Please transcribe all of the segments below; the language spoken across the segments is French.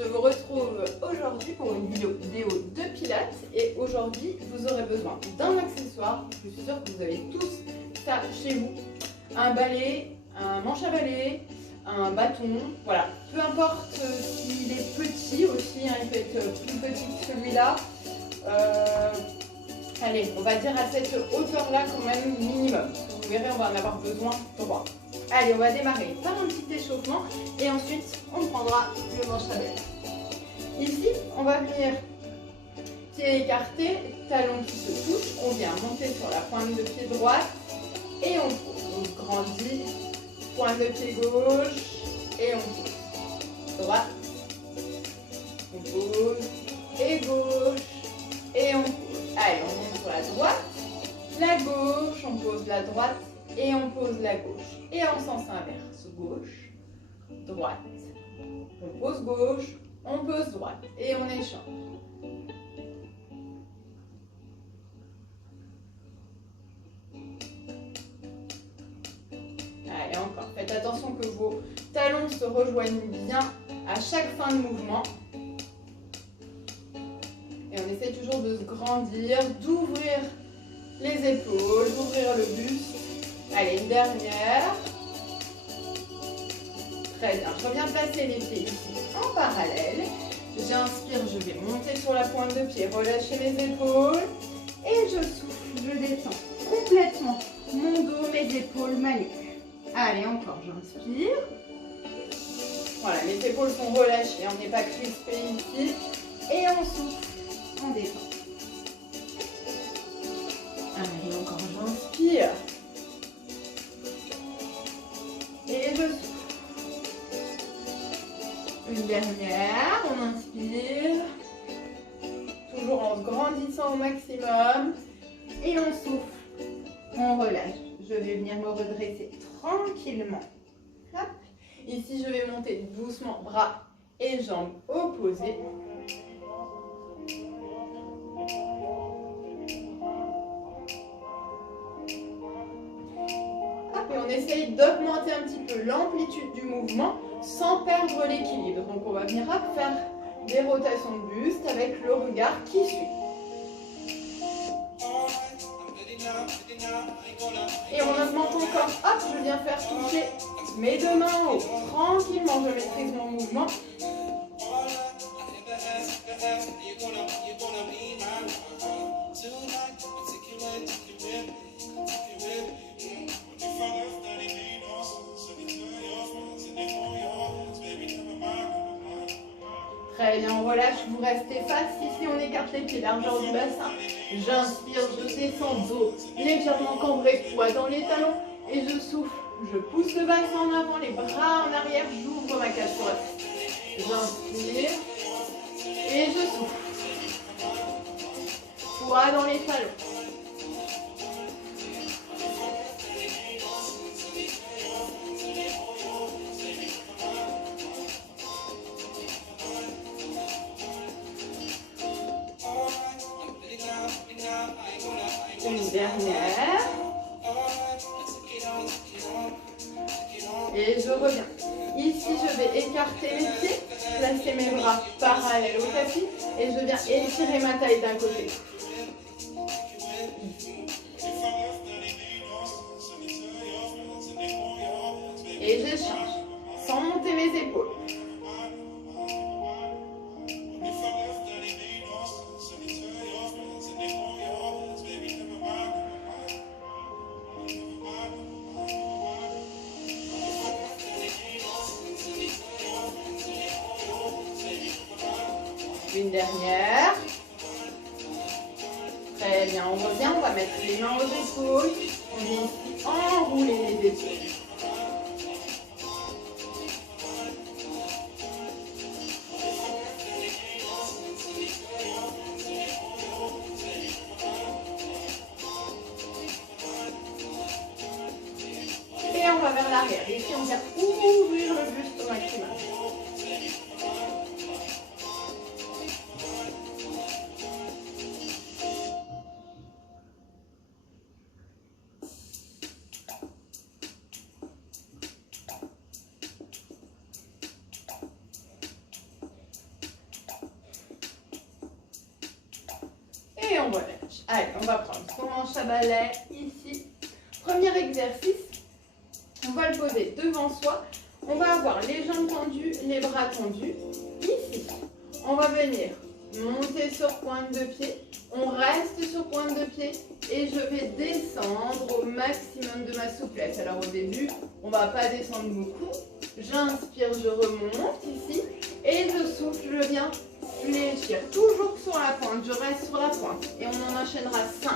je vous retrouve aujourd'hui pour une vidéo de pilates et aujourd'hui vous aurez besoin d'un accessoire, je suis sûre que vous avez tous ça chez vous, un balai, un manche à balai, un bâton, voilà, peu importe s'il est petit aussi, hein, il peut être plus petit que celui-là, allez, on va dire à cette hauteur-là quand même minimum, vous verrez on va en avoir besoin 3. Allez, on va démarrer par un petit échauffement et ensuite on prendra le manche à balai. Ici, on va venir pied écarté, talon qui se touche, on vient monter sur la pointe de pied droite et on pose. On grandit, pointe de pied gauche et on pose. Droite, on pose et gauche et on pose. Allez, on monte sur la droite, la gauche, on pose la droite et on pose la gauche. Et en sens inverse, gauche, droite, on pose gauche, on pose droite et on échange. Allez, encore. Faites attention que vos talons se rejoignent bien à chaque fin de mouvement. Et on essaie toujours de se grandir, d'ouvrir les épaules, d'ouvrir le buste. Allez, une dernière. Très bien. Je reviens placer les pieds ici en parallèle. J'inspire, je vais monter sur la pointe de pied, relâcher les épaules. Et je souffle, je détends complètement mon dos, mes épaules, ma nuque. Allez, encore, j'inspire. Voilà, les épaules sont relâchées, on n'est pas crispé ici. Et on souffle, on détend. Allez, encore, j'inspire. Et je souffle. Une dernière, on inspire. Toujours en se grandissant au maximum. Et on souffle, on relâche. Je vais venir me redresser tranquillement. Hop. Ici, je vais monter doucement, bras et jambes opposés. Hop, et on essaye d'augmenter un petit peu l'amplitude du mouvement sans perdre l'équilibre. Donc, on va venir faire des rotations de buste avec le regard qui suit. Et on augmente encore. Hop, je viens faire toucher mes deux mains en haut. Tranquillement, je maîtrise mon mouvement. Très bien, on relâche, vous restez face. Ici, on écarte les pieds, largeur du bassin. J'inspire, je descends, dos légèrement cambré, poids dans les talons. Et je souffle, je pousse le bassin en avant, les bras en arrière, j'ouvre ma cage thoracique. J'inspire et je souffle. Poids dans les talons. Une dernière. Et je reviens. Ici, je vais écarter les pieds, placer mes bras parallèles au tapis et je viens étirer ma taille d'un côté. Et j'échange, sans monter mes épaules. Une dernière. Très bien, on revient, on va mettre les mains aux épaules. On vient ici enrouler les épaules. Et on va vers l'arrière. Ici, on vient ouvrir le buste au maximum. et on relâche. Allez, on va prendre son manche à balai ici. Premier exercice, on va le poser devant soi. On va avoir les jambes tendues, les bras tendus. Ici, on va venir monter sur pointe de pied. On reste sur pointe de pied et je vais descendre au maximum de ma souplesse. Alors au début, on ne va pas descendre beaucoup. J'inspire, je remonte ici et je souffle, je viens fléchir. Toujours sur la pointe, je reste sur la pointe et on en enchaînera 5.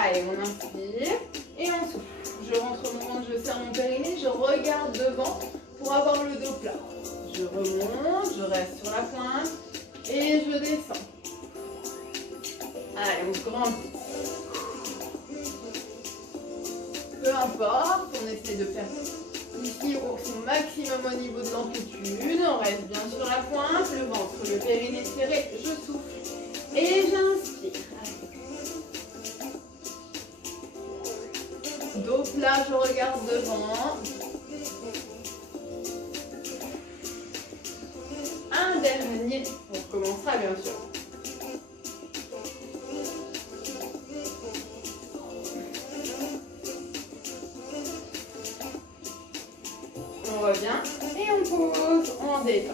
Allez, on inspire et on souffle. Je rentre mon ventre, je serre mon périnée, je regarde devant pour avoir le dos plat. Je remonte, je reste sur la pointe et je descends. Allez, on grandit. Peu importe, on essaie de faire ici au maximum au niveau de l'amplitude. On reste bien sur la pointe, le ventre, le périnée serré. Je souffle et j'inspire. Dos plat, je regarde devant. Un dernier, on recommencera bien sûr. On revient et on pose, on détend.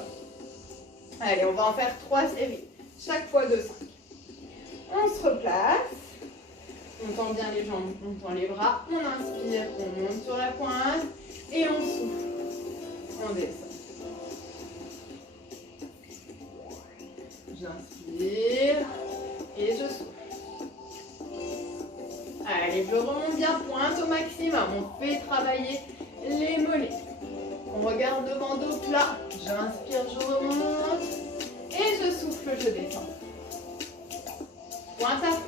Allez, on va en faire 3 séries, chaque fois de 5. On se replace. On tend bien les jambes, on tend les bras, on inspire, on monte sur la pointe et on souffle, on descend. J'inspire et je souffle. Allez, je remonte bien, pointe au maximum, on fait travailler les mollets. On regarde devant, dos plat, j'inspire, je remonte et je souffle, je descends. Pointe à fond.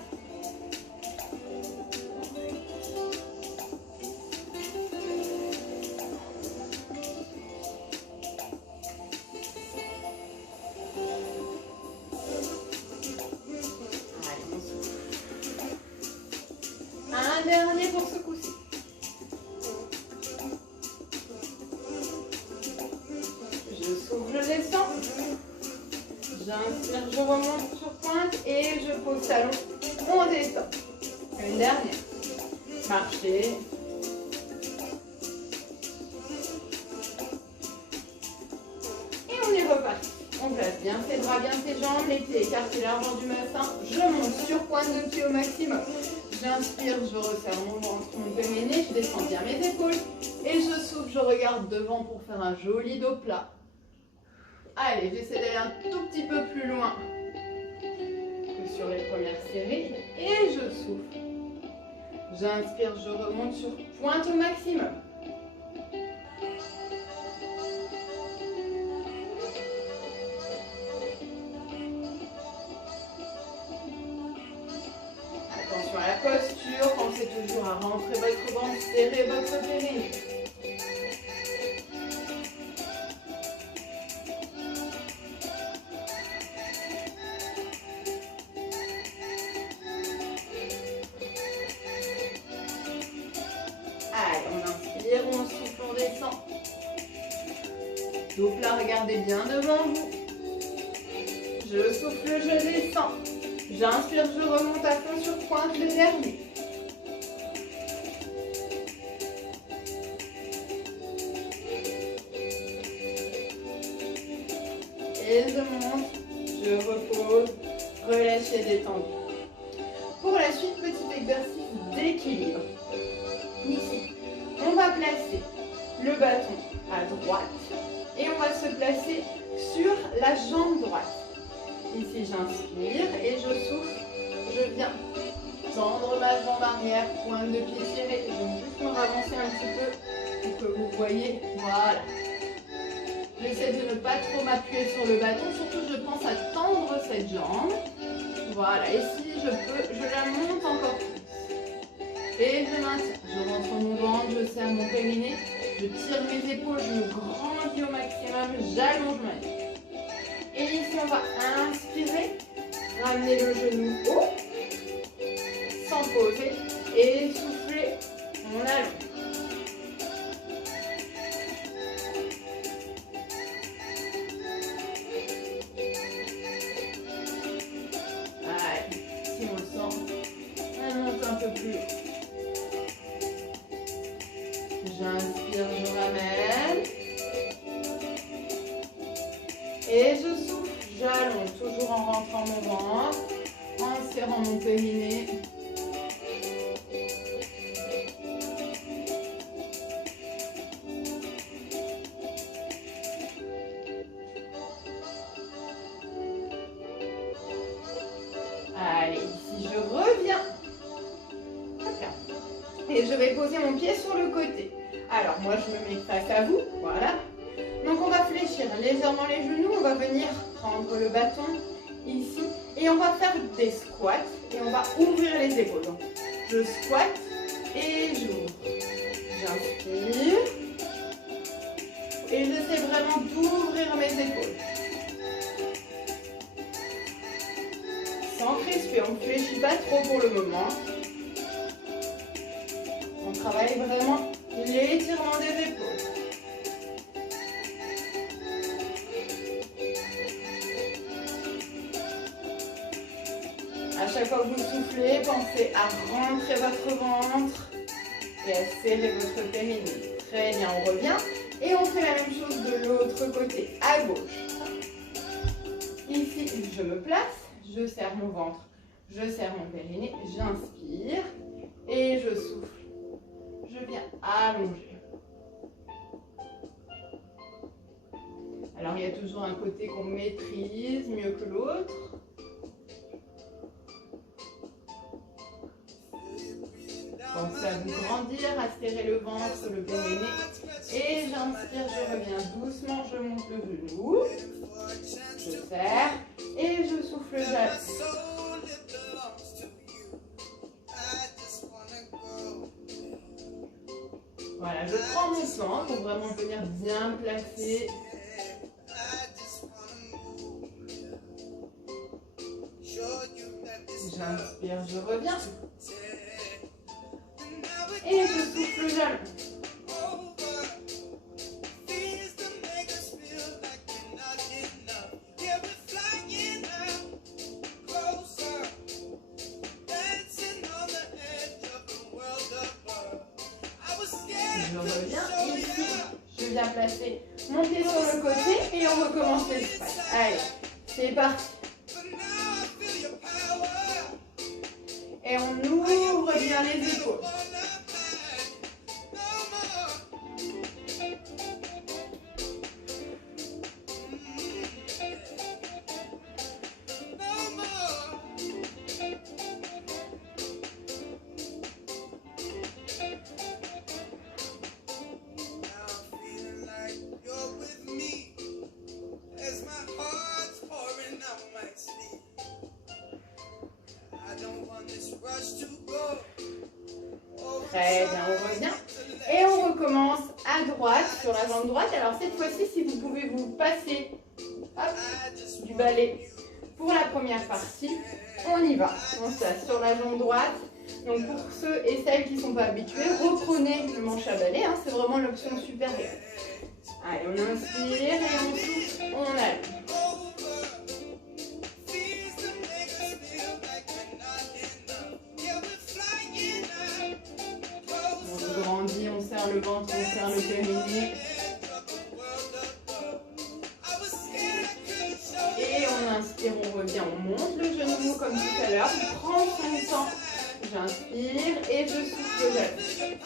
Un dernier pour ce coup-ci. Je souffle, je descends. J'inspire, je remonte sur pointe et je pose talon. On descend. Une dernière. Marchez. Et on est reparti. On place bien ses bras, bien ses jambes, les pieds écartés largement du bassin. Je monte sur pointe de pied au maximum. J'inspire, je resserre mon ventre, mon périnée, je descends bien mes épaules et je souffle, je regarde devant pour faire un joli dos plat. Allez, j'essaie d'aller un tout petit peu plus loin que sur les premières séries et je souffle. J'inspire, je remonte sur pointe au maximum. Attention à la posture, pensez toujours à rentrer votre ventre, serrer votre périnée. Allez, on inspire, on souffle, on descend. Dos plat, regardez bien devant vous. Je souffle, je descends. J'inspire, je remonte à fond sur pointe, le dernier. Et je monte, je repose, relâchez, détendu. Pour la suite, petit exercice d'équilibre. Ici, on va placer le bâton à droite et on va se placer sur la jambe droite. Ici, j'inspire et je souffle. Je viens tendre ma jambe arrière, pointe de pied serrée. Je vais juste me ravancer un petit peu pour que vous voyez. Voilà. J'essaie de ne pas trop m'appuyer sur le bâton. Surtout, je pense à tendre cette jambe. Voilà. Et si je peux, je la monte encore plus. Et je maintiens. Je rentre mon ventre, je serre mon périnée. Je tire mes épaules, je grandis au maximum. J'allonge ma nuque. Et ici, on va inspirer, ramener le genou haut, sans poser, et souffler, on allonge. Allez, si on serrant mon périnée. Allez, ici je reviens. Et je vais poser mon pied sur le côté. Alors moi je me mets face à vous, voilà. Donc on va fléchir légèrement les genoux, on va venir prendre le bâton ici et on va faire des squats et on va ouvrir les épaules. Donc, je squatte et j'ouvre. J'inspire et j'essaie vraiment d'ouvrir mes épaules. Sans crisper, on ne fléchit pas trop pour le moment. On travaille vraiment l'étirement des épaules. À chaque fois que vous soufflez, pensez à rentrer votre ventre et à serrer votre périnée. Très bien, on revient et on fait la même chose de l'autre côté, à gauche. Ici, je me place, je serre mon ventre, je serre mon périnée, j'inspire et je souffle. Je viens allonger. Alors, il y a toujours un côté qu'on maîtrise mieux que l'autre. Pensez à vous grandir, à serrer le ventre, le périnée. Et j'inspire, je reviens doucement, je monte le genou. Je serre et je souffle, j'attends. Voilà, je prends mon temps pour vraiment venir bien placer. J'inspire, je reviens. Et je souffle, j'allonge. Je reviens ici, je viens placer mon pied sur le côté et on recommence l'espace. Allez, c'est parti. Et on ouvre bien les épaules. Très bien, on revient. Et on recommence à droite, sur la jambe droite. Alors cette fois-ci, si vous pouvez vous passer du balai pour la première partie, on y va. On se place sur la jambe droite. Donc pour ceux et celles qui ne sont pas habitués, reprenez le manche à balai. Hein, c'est vraiment l'option supérieure. Allez, on inspire et on souffle, on allonge. On grandit, on serre le ventre, on serre le périnée. Et on inspire, on revient, on monte le genou comme tout à l'heure. On prend son temps. J'inspire et je souffle, j'allonge.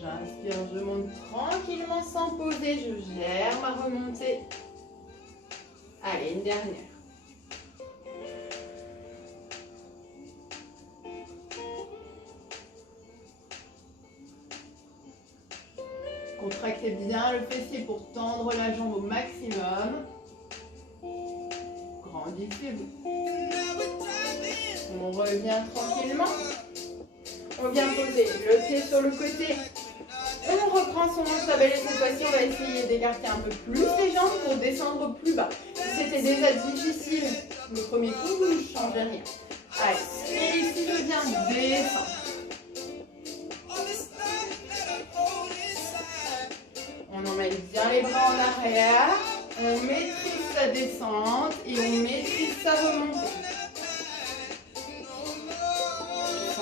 J'inspire, je monte tranquillement sans poser, je gère ma remontée. Allez, une dernière. Contractez bien le fessier pour tendre la jambe au maximum. Grandissez-vous. On revient tranquillement. On vient poser le pied sur le côté. On reprend son manche à balai. Cette fois-ci, on va essayer d'écarter un peu plus les jambes pour descendre plus bas. Si c'était déjà difficile le premier coup, vous ne changez rien. Allez, et ici, je viens descendre. On emmène bien les bras en arrière. On maîtrise sa descente et on maîtrise sa remontée.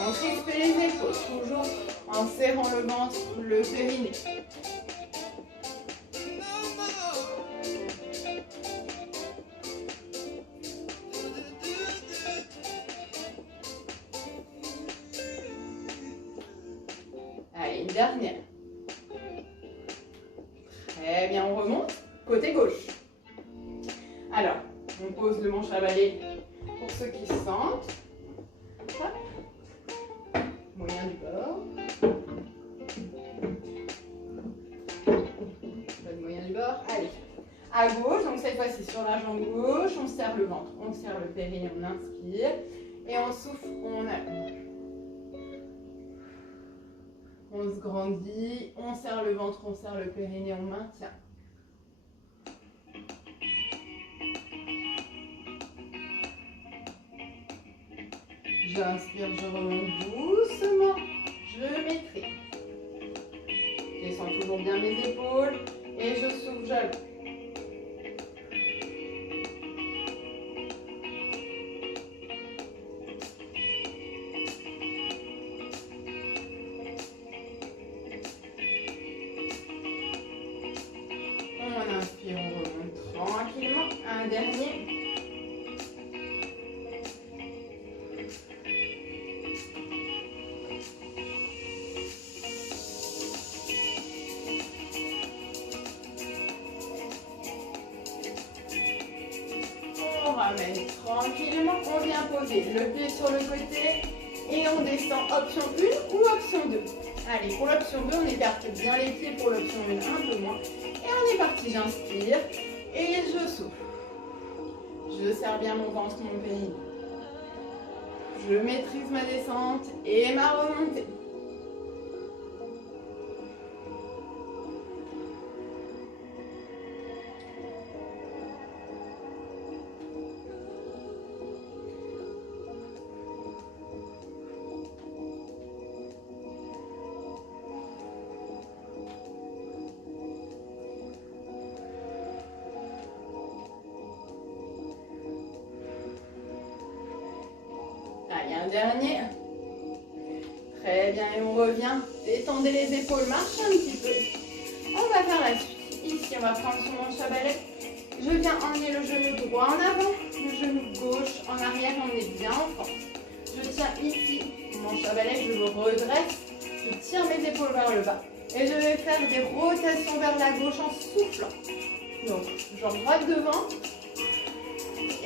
On souffle les épaules, toujours en serrant le ventre, le périnée. Allez, une dernière. Très bien, on remonte. Côté gauche. Alors, on pose le manche à balai pour ceux qui se sentent. Hop. Moyen du bord. Le moyen du bord. Allez. À gauche, donc cette fois-ci sur la jambe gauche, on serre le ventre, on serre le périnée, on inspire. Et on souffle, on allonge. On se grandit, on serre le ventre, on serre le périnée, on maintient. J'inspire, je remonte doucement, je maîtrise. Je descends toujours bien mes épaules et je souffle, j'allonge. On inspire, on remonte tranquillement. Un dernier. On ramène tranquillement. On vient poser le pied sur le côté et on descend option 1 ou option 2. Allez, pour l'option 2, on écarte bien les pieds. Pour l'option 1, un peu moins. Et on est parti, j'inspire et je souffle. Je serre bien mon ventre, mon périnée. Je maîtrise ma descente et ma remontée. Allez, un dernier. Très bien, et on revient. Détendez les épaules, marchez un petit peu. On va faire la suite. Ici, on va prendre son manche à balai. Je viens emmener le genou droit en avant, le genou gauche en arrière, on est bien en forme. Je tiens ici, mon manche à balai, je me redresse, je tire mes épaules vers le bas. Et je vais faire des rotations vers la gauche en soufflant. Donc, jambe droite devant.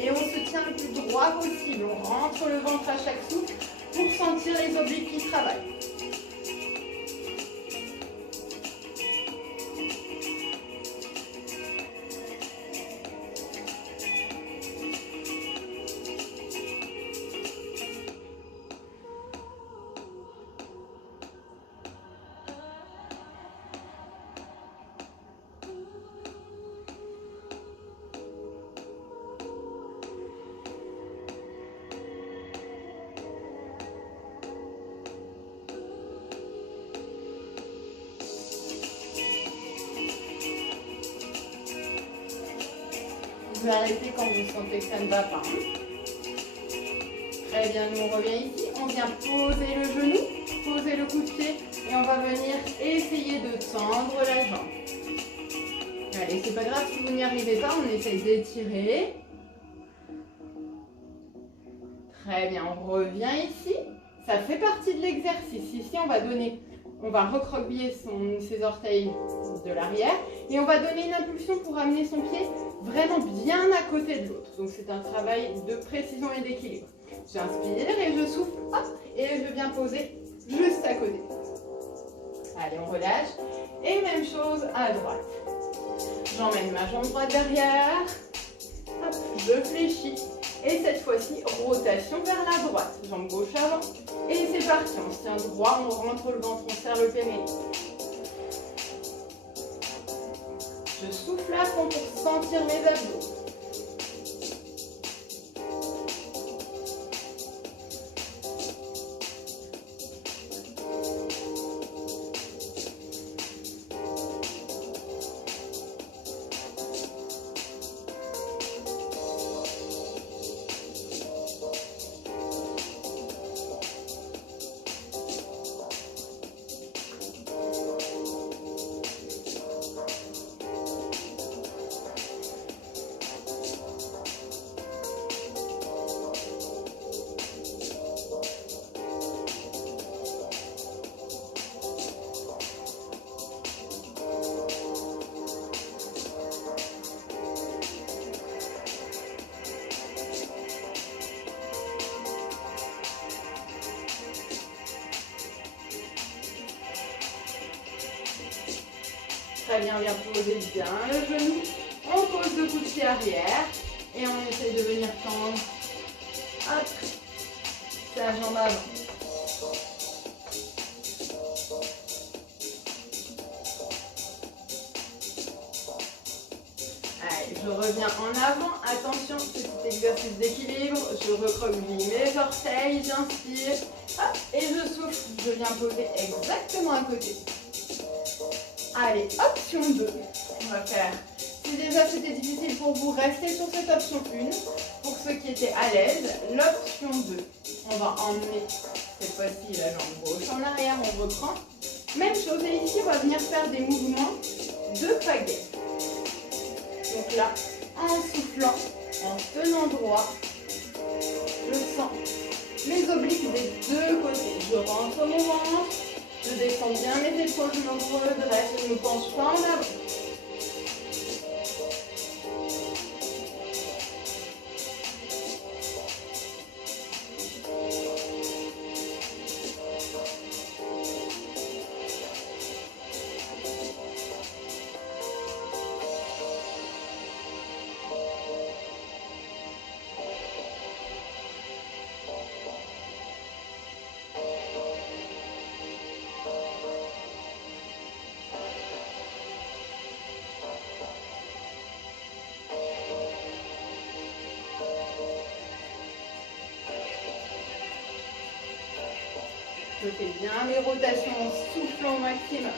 Et on se tient le plus droit possible. On rentre le ventre à chaque souffle pour sentir les obliques qui travaillent. Vous arrêtez quand vous sentez que ça ne va pas. Très bien, nous on revient ici. On vient poser le genou, poser le coup de pied et on va venir essayer de tendre la jambe. Allez, c'est pas grave si vous n'y arrivez pas, on essaye d'étirer. Très bien, on revient ici. Ça fait partie de l'exercice. Ici, on va recroqueviller ses orteils de l'arrière et on va donner une impulsion pour amener son pied vraiment bien à côté de l'autre. Donc c'est un travail de précision et d'équilibre. J'inspire et je souffle, hop, et je viens poser juste à côté. Allez, on relâche. Et même chose à droite. J'emmène ma jambe droite derrière. Hop, je fléchis. Et cette fois-ci, rotation vers la droite. Jambe gauche avant. Et c'est parti. On se tient droit, on rentre le ventre, on serre le périnée. Je souffle à fond pour sentir mes abdos. Très bien, viens poser bien le genou. On pose le coup de pied arrière et on essaie de venir tendre. Hop, sa jambe avant. Allez, je reviens en avant. Attention, petit exercice d'équilibre. Je recroqueville mes orteils, j'inspire. Hop, et je souffle. Je viens poser exactement à côté. Allez, option 2. On va faire. Si déjà c'était difficile pour vous, restez sur cette option 1. Pour ceux qui étaient à l'aise, l'option 2. On va emmener cette fois-ci la jambe gauche en arrière, on reprend. Même chose, et ici on va venir faire des mouvements de pagaie. Donc là, en soufflant, en tenant droit, je sens mes obliques des deux côtés. Je rentre mon ventre, je descends bien mes épaules, je me redresse, je ne me penche pas en avant. Je fais bien mes rotations en soufflant au maximum.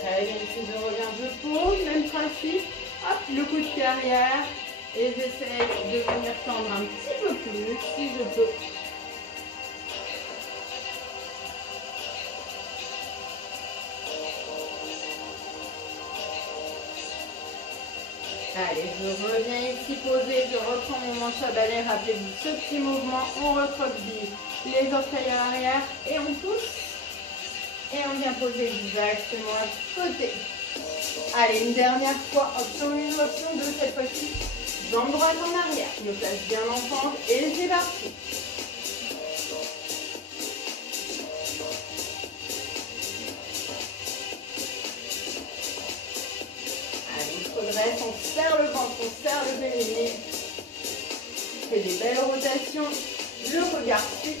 Très bien, ici je reviens, je pose, même principe. Hop, le coup de pied arrière. Et j'essaie de venir tendre un petit peu plus, si je peux. Allez, je reviens ici poser, je reprends mon manche à balai, rappelez-vous ce petit mouvement, on recroqueville les orteils à l'arrière et on pousse. Et on vient poser exactement à côté. Allez, une dernière fois, option 1, option 2, cette fois-ci, jambe droite en arrière, je me place bien en pente et c'est parti. On serre le ventre, on serre le périnée. On fait des belles rotations. Le regard suit.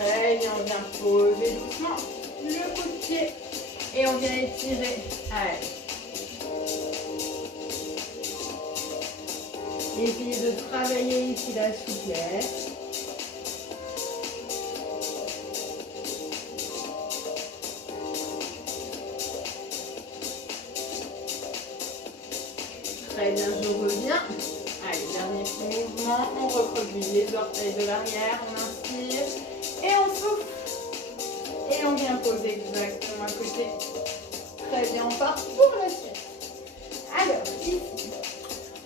Très bien, on vient poser doucement le coup de pied et on vient étirer. Allez. Essayez de travailler ici la souplesse. Très bien, je reviens. Allez, dernier petit mouvement. On recroqueville les orteils de l'arrière. On inspire. Et on souffle. Et on vient poser exactement à côté. Très bien, on part pour la suite. Alors, ici,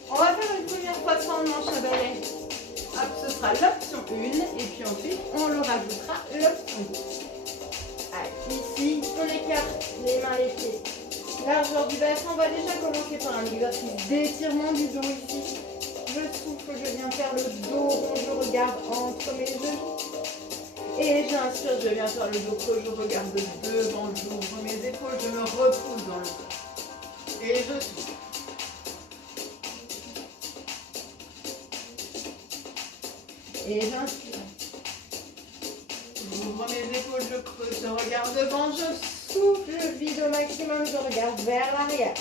on va faire une première fois sans manche à balai. Hop, ce sera l'option 1. Et puis ensuite, on le rajoutera l'option 2. Allez, ici, on écarte les mains, les pieds. Largeur du bassin, on va déjà commencer par un exercice d'étirement du dos ici. Je souffle, je viens faire le dos rond, je regarde entre mes genoux. Et j'inspire, je viens faire le dos creux, je regarde devant, j'ouvre mes épaules, je me repousse dans le dos. Et je souffle. Et j'inspire. J'ouvre mes épaules, je creuse, je regarde devant, je souffle, je vide au maximum, je regarde vers l'arrière.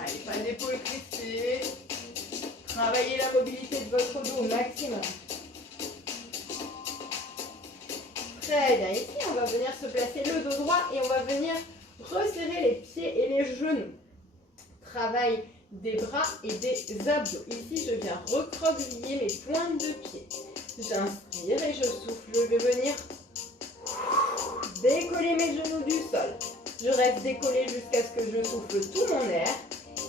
Allez, pas d'épaule crispée. Travaillez la mobilité de votre dos au maximum. Très bien. Ici, on va venir se placer le dos droit et on va venir resserrer les pieds et les genoux. Travail des bras et des abdos. Ici, je viens recroqueviller mes pointes de pied. J'inspire et je souffle. Je vais venir décoller mes genoux du sol. Je reste décollé jusqu'à ce que je souffle tout mon air.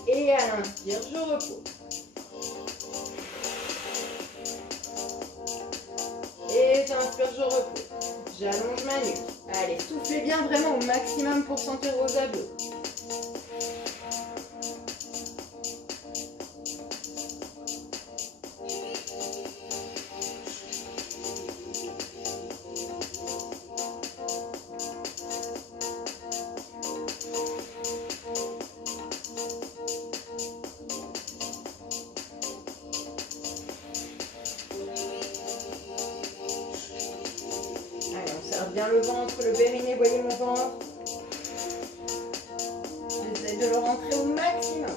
Et à l'inspire, je repose. Et j'inspire, je repose. J'allonge ma nuque. Allez, soufflez bien vraiment au maximum pour sentir vos abdos. Bien le ventre, le périnée, voyez mon ventre. J'essaie de le rentrer au maximum.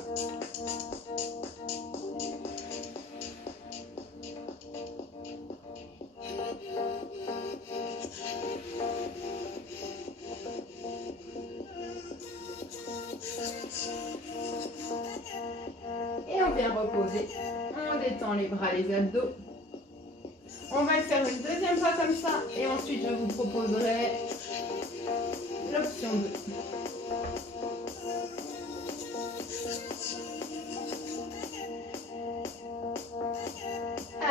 Et on vient reposer. On détend les bras, les abdos. On va le faire une deuxième fois comme ça et ensuite je vous proposerai l'option 2.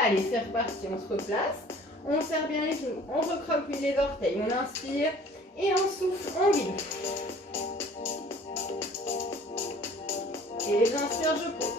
Allez, c'est reparti, on se replace. On serre bien les genoux, on recroqueville les orteils, on inspire et on souffle, on vide. Et j'inspire, je pose.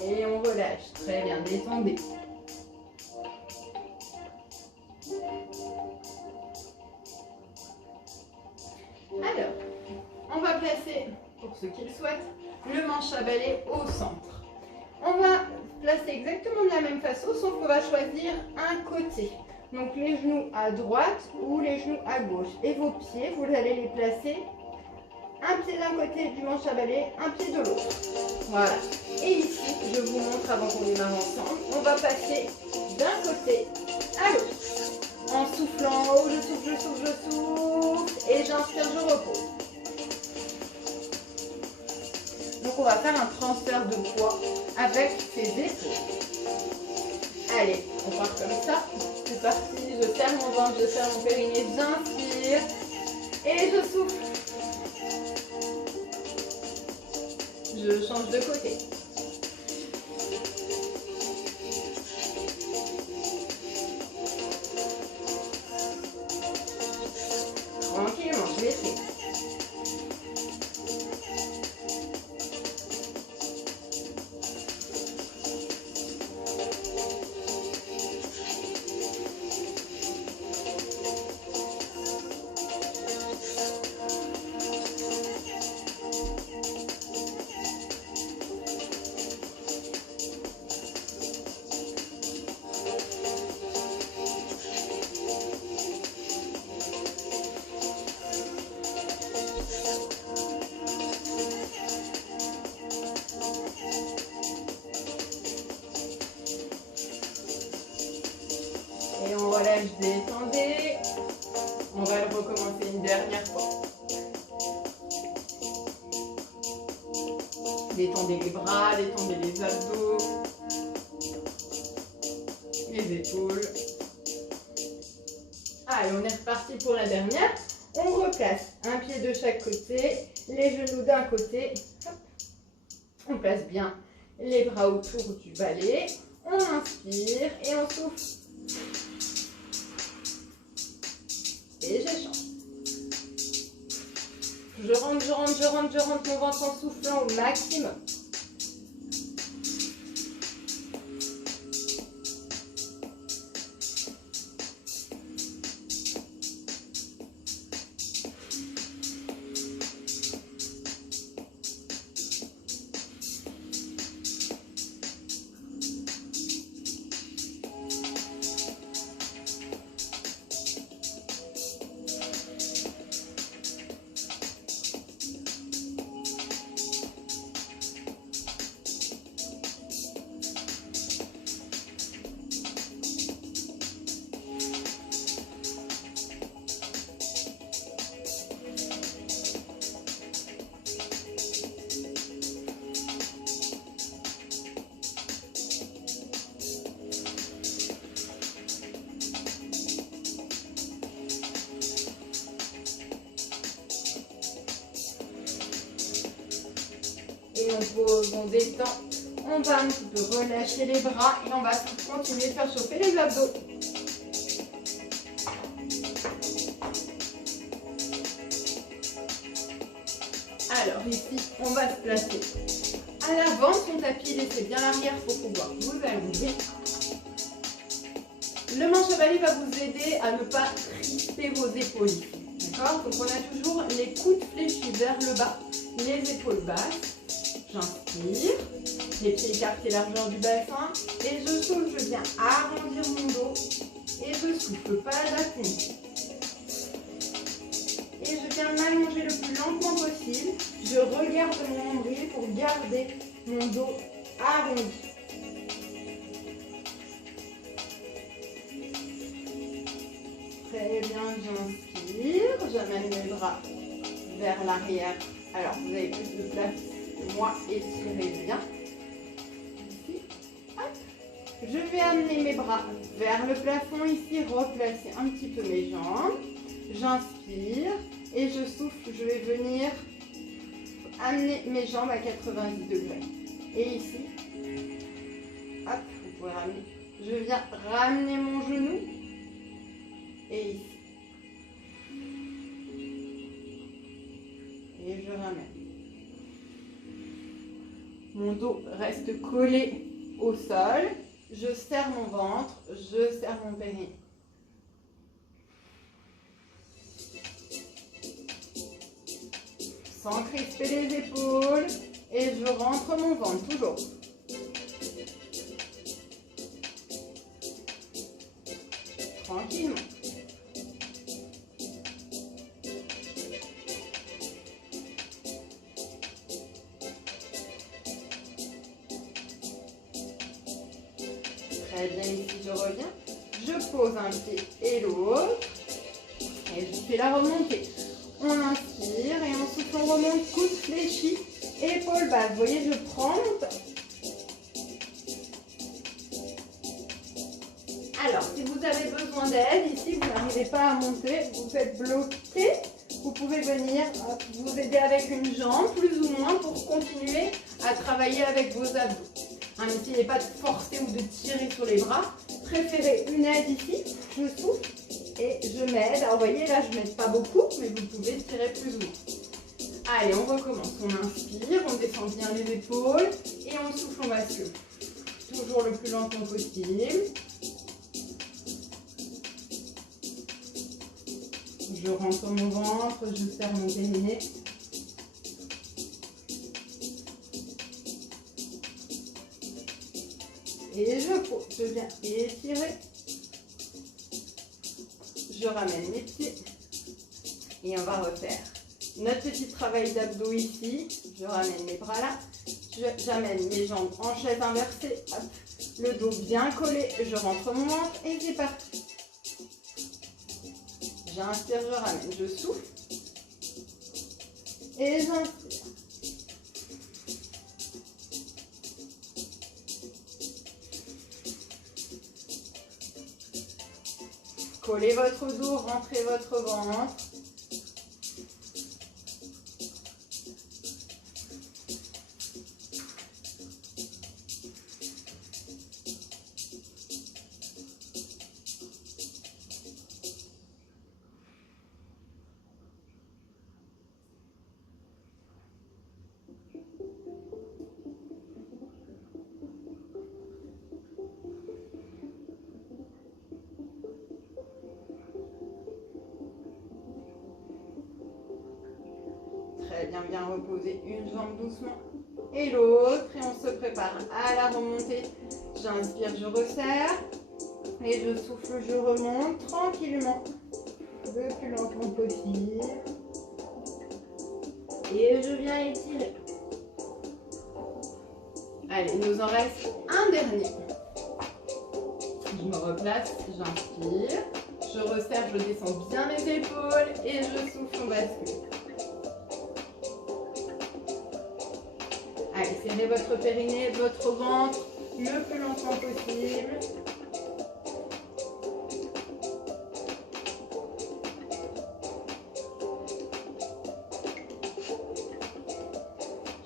Et on relâche. Très bien, détendez. Alors, on va placer, pour ceux qui le souhaitent, le manche à balai au centre. On va placer exactement de la même façon, sauf qu'on va choisir un côté. Donc les genoux à droite ou les genoux à gauche. Et vos pieds, vous allez les placer un pied d'un côté du manche à balai, un pied de l'autre. Voilà. Et ici, je vous montre avant qu'on démarre ensemble, on va passer d'un côté à l'autre. En soufflant, oh, je souffle, je souffle, je souffle. Et j'inspire, je repose. Donc on va faire un transfert de poids avec ses épaules. Allez, on part comme ça. C'est parti, je serre mon ventre, je serre mon périnée, j'inspire. Et je souffle. Je change de côté. Tranquillement, je maîtrise. Et on relâche, détendez. On va le recommencer une dernière fois. Détendez les bras, détendez les abdos, les épaules. Allez, on est reparti pour la dernière. On replace un pied de chaque côté les genoux d'un côté. Hop. On place bien les bras autour du balai. On inspire et on souffle. Et j'échange. Je rentre mon ventre en soufflant au maximum. Et on pose, on détend, on va un petit peu relâcher les bras et on va continuer de faire chauffer les abdos. Alors ici, on va se placer à l'avant de son tapis, laissez bien l'arrière pour pouvoir vous allonger. Le manche à balai va vous aider à ne pas crisper vos épaules. D'accord? Donc on a toujours les coudes fléchis vers le bas, les épaules basses. J'inspire, les pieds écartés largeur du bassin et je souffle, je viens arrondir mon dos et je souffle pas à fond. Et je viens m'allonger le plus lentement possible. Je regarde mon nombril pour garder mon dos arrondi. Très bien, j'inspire, j'amène mes bras vers l'arrière. Alors vous avez plus de place. Moi, étirez bien. Ici. Hop. Je vais amener mes bras vers le plafond ici, replacer un petit peu mes jambes. J'inspire et je souffle. Je vais venir amener mes jambes à 90 degrés. Et ici, hop, vous pouvez ramener. Je viens ramener mon genou. Et ici. Et je ramène. Mon dos reste collé au sol. Je serre mon ventre, je serre mon périnée. Sans crisper les épaules. Et je rentre mon ventre, toujours. Tranquillement. Très bien, ici je reviens. Je pose un pied et l'autre. Et je fais la remontée. On inspire et en souffle on remonte, coude fléchi, épaules basses. Vous voyez, je prends mon temps. Alors, si vous avez besoin d'aide, ici vous n'arrivez pas à monter, vous êtes bloqué, vous pouvez venir vous aider avec une jambe, plus ou moins, pour continuer à travailler avec vos abdos. N'essayez pas de forcer ou de tirer sur les bras. Préférez une aide ici, je souffle et je m'aide. Alors vous voyez là, je ne m'aide pas beaucoup, mais vous pouvez tirer plus ou moins. Allez, on recommence. On inspire, on descend bien les épaules et on souffle, on bascule. Toujours le plus lentement possible. Je rentre mon ventre, je serre mon périnée. Et je pose, je viens étirer. Je ramène mes pieds. Et on va refaire notre petit travail d'abdos ici. Je ramène mes bras là. J'amène mes jambes en chaise inversée. Hop. Le dos bien collé. Je rentre mon ventre et c'est parti. J'inspire, je ramène. Je souffle. Et j'inspire. Collez votre dos, rentrez votre ventre. bien, bien reposer une jambe doucement et l'autre. Et on se prépare à la remontée. J'inspire, je resserre. Et je souffle, je remonte tranquillement, le plus lentement possible. Et je viens étirer. Allez, il nous en reste un dernier. Je me replace, j'inspire. Je resserre, je descends bien mes épaules et je souffle, on bascule. Allez, serrez votre périnée, votre ventre le plus lentement possible.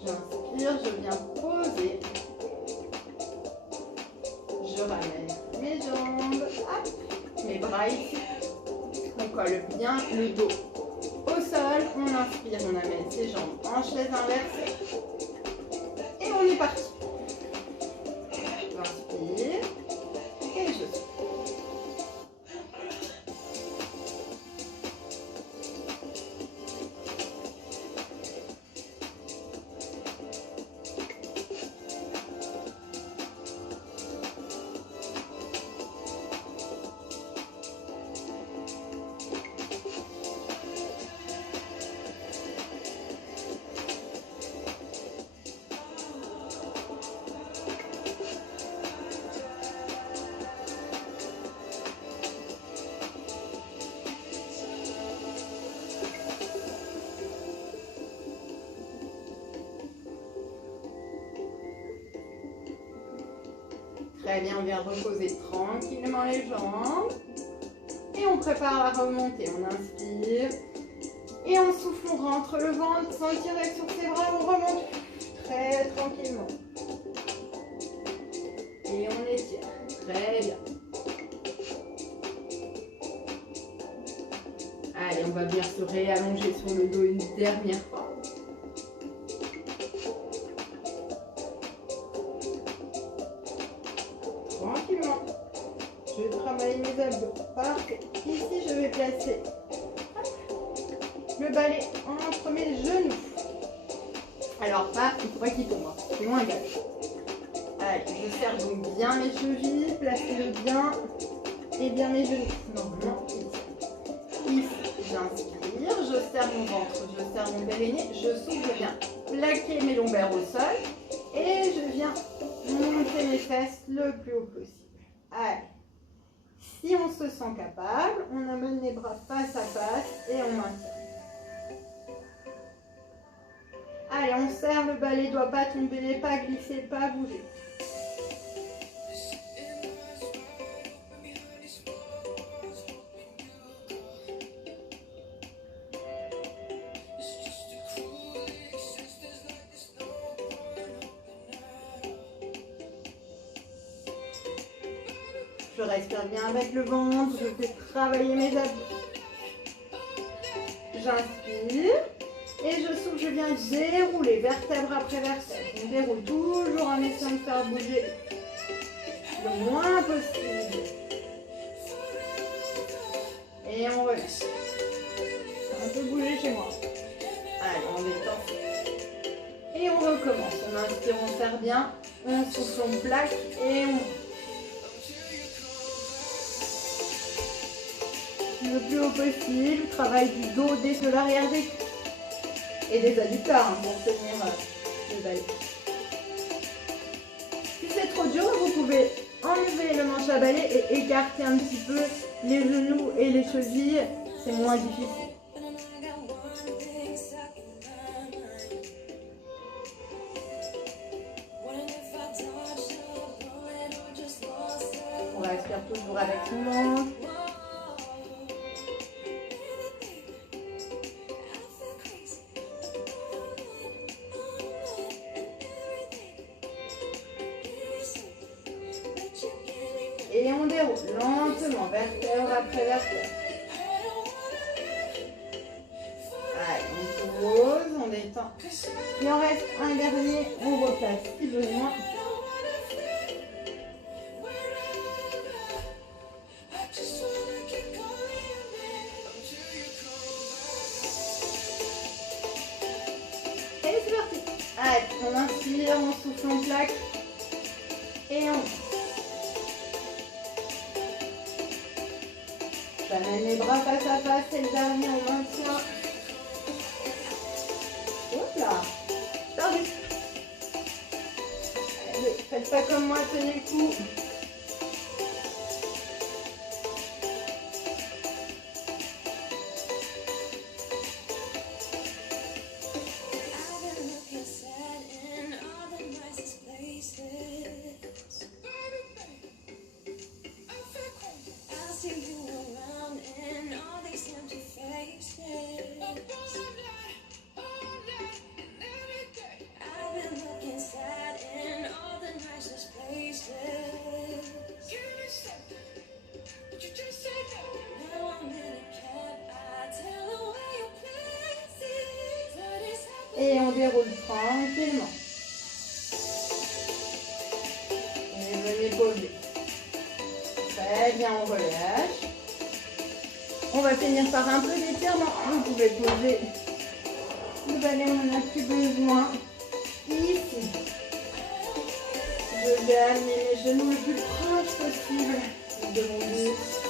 J'inspire, je viens poser. Je ramène mes jambes, hop, mes bras ici. On colle bien le dos au sol. On inspire, on amène ses jambes en chaise inversée. Et on est parti. J'inspire et je souffle. Très bien, on vient reposer tranquillement les jambes. Et on prépare la remontée. On inspire. Et on souffle, on rentre le ventre sans tirer sur ses bras. On remonte très tranquillement. Et on étire. Très bien. Allez, on va bien se réallonger sur le dos une dernière fois. Tranquillement. Je vais travailler mes abdos. Parfait. Ici, je vais placer le balai entre mes genoux. Alors pas, il ne faut pas qu'il tombe. C'est moins égal. Allez, je serre donc bien mes chevilles. Placez-le bien. Et bien mes genoux. Normalement, ici, j'inspire. Je serre mon ventre. Je serre mon périnée. Je souffle. Je viens plaquer mes lombaires au sol. Et je viens monter mes fesses le plus haut possible. Allez. Si on se sent capable, on amène les bras face à face et on maintient. Allez, on serre, le balai ne doit pas tomber, pas glisser, pas bouger. Je respire bien avec le ventre, je fais travailler mes abdos. J'inspire et je souffle, je viens dérouler vertèbre après vertèbre. On déroule toujours en essayant de faire bouger le moins possible. Et on relâche. Un peu bouger chez moi. Allez, on détend. Et on recommence. On inspire, on serre bien. On souffle, on plaque et on... Le plus haut possible, travail du dos, de l'arrière des cuisses et des adducteurs pour tenir le balai. Si c'est trop dur, vous pouvez enlever le manche à balai et écarter un petit peu les genoux et les chevilles, c'est moins difficile. On respire toujours avec le manche. Et on déroule lentement, vertèbre après vertèbre. Allez, on pose, on détend. Il en reste un dernier, on replace si besoin. respire, on souffle, on plaque. Et on... J'amène les bras face à face, c'est le dernier, on maintient. Hop là, perdu. Allez, faites pas comme moi, tenez le coup. Et on déroule tranquillement. Et venez poser. Très bien, on relâche. On va finir par un peu d'étirement. Vous pouvez poser le balai, on n'en a plus besoin. Ici. Je vais amener mes genoux le plus proche possible de mon buste.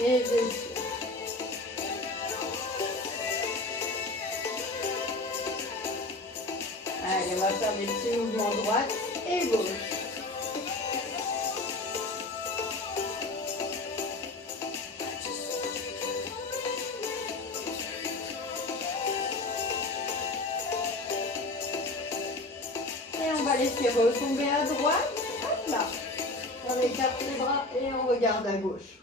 Et j'étire. Allez, on va faire des petits mouvements droite et gauche. Et on va laisser retomber à droite. Hop là. On écarte les bras et on regarde à gauche.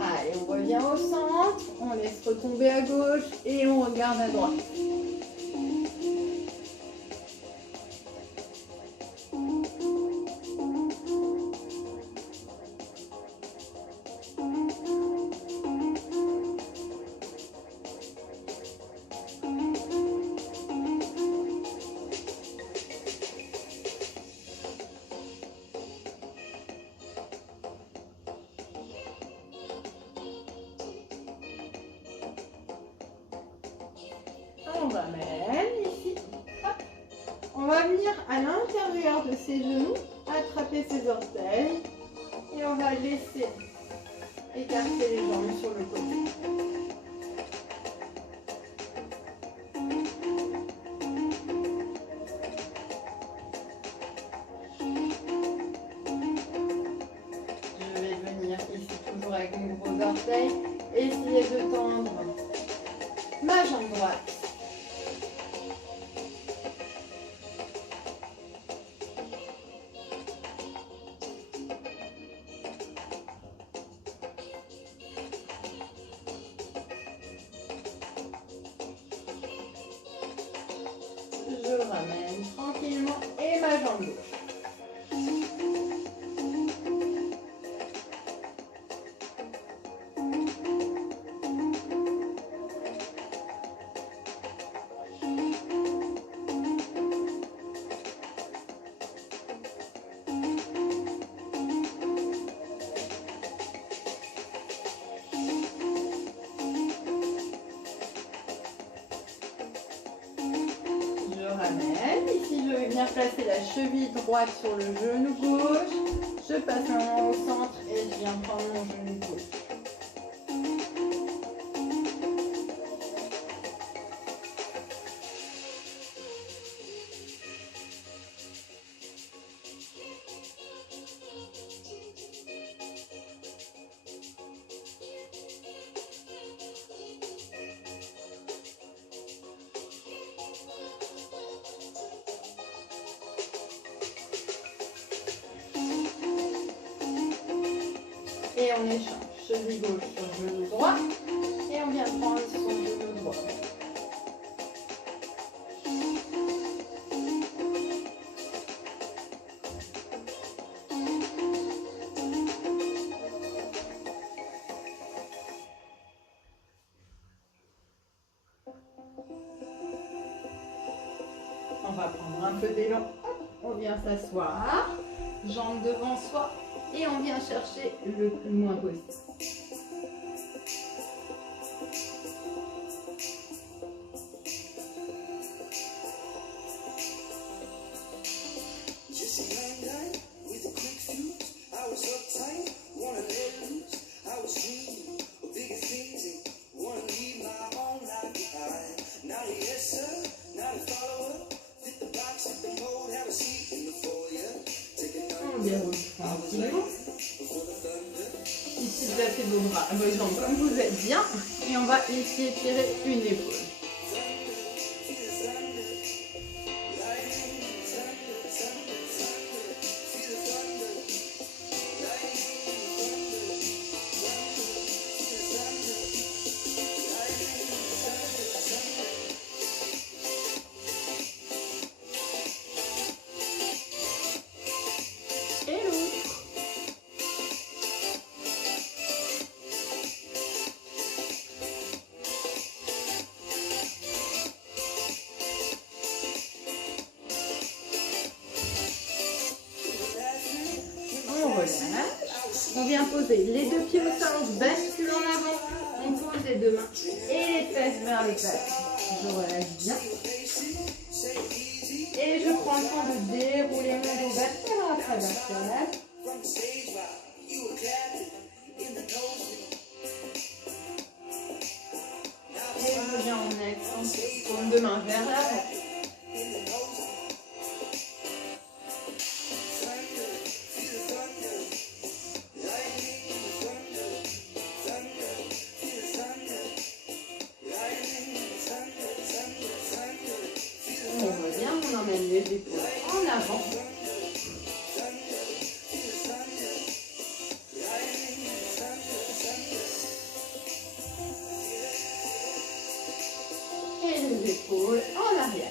Allez, on revient au centre, on laisse retomber à gauche et on regarde à droite. On va mettre ici. Hop. On va venir à l'intérieur de ses genoux, attraper ses orteils et on va laisser écarter les jambes sur le côté. Je vais venir ici toujours avec mes gros orteils, essayer de tendre ma jambe droite. Je ramène tranquillement et ma jambe gauche. Ici, je vais venir placer la cheville droite sur le genou gauche. Je passe ma main au centre et je viens prendre mon genou gauche. Et on échange cheville gauche sur genou droit et on vient prendre son genou droit. prendre un peu d'élan. On vient s'asseoir, jambes devant soi et on vient chercher le plus loin possible. On déroule tranquillement. Ici, placez vos bras, vos jambes comme vous êtes bien. Et on va ici étirer une épaule. Et l'autre. On relâche. On vient poser les deux pieds au sol, on se bascule en avant. On pose les deux mains et les fesses vers les pattes. Je relâche bien. Et je prends le temps de dérouler mon dos vertèbre à travers vertébrale. Et je viens en extension, paume de main vers l'avant. On revient, on emmène les épaules en avant. Et les épaules en arrière.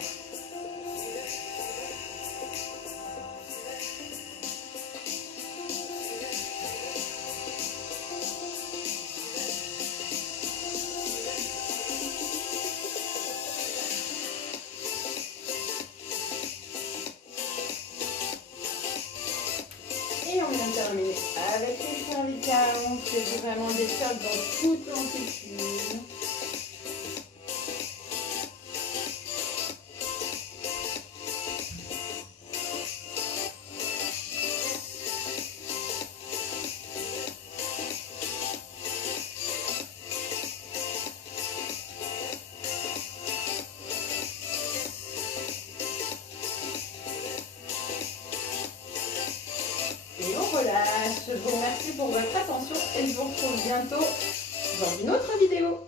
Et on vient terminer avec les cervicales. On fait vraiment des cercles dans toute l'amplitude. Et on relâche. Je vous remercie pour votre attention et je vous retrouve bientôt dans une autre vidéo.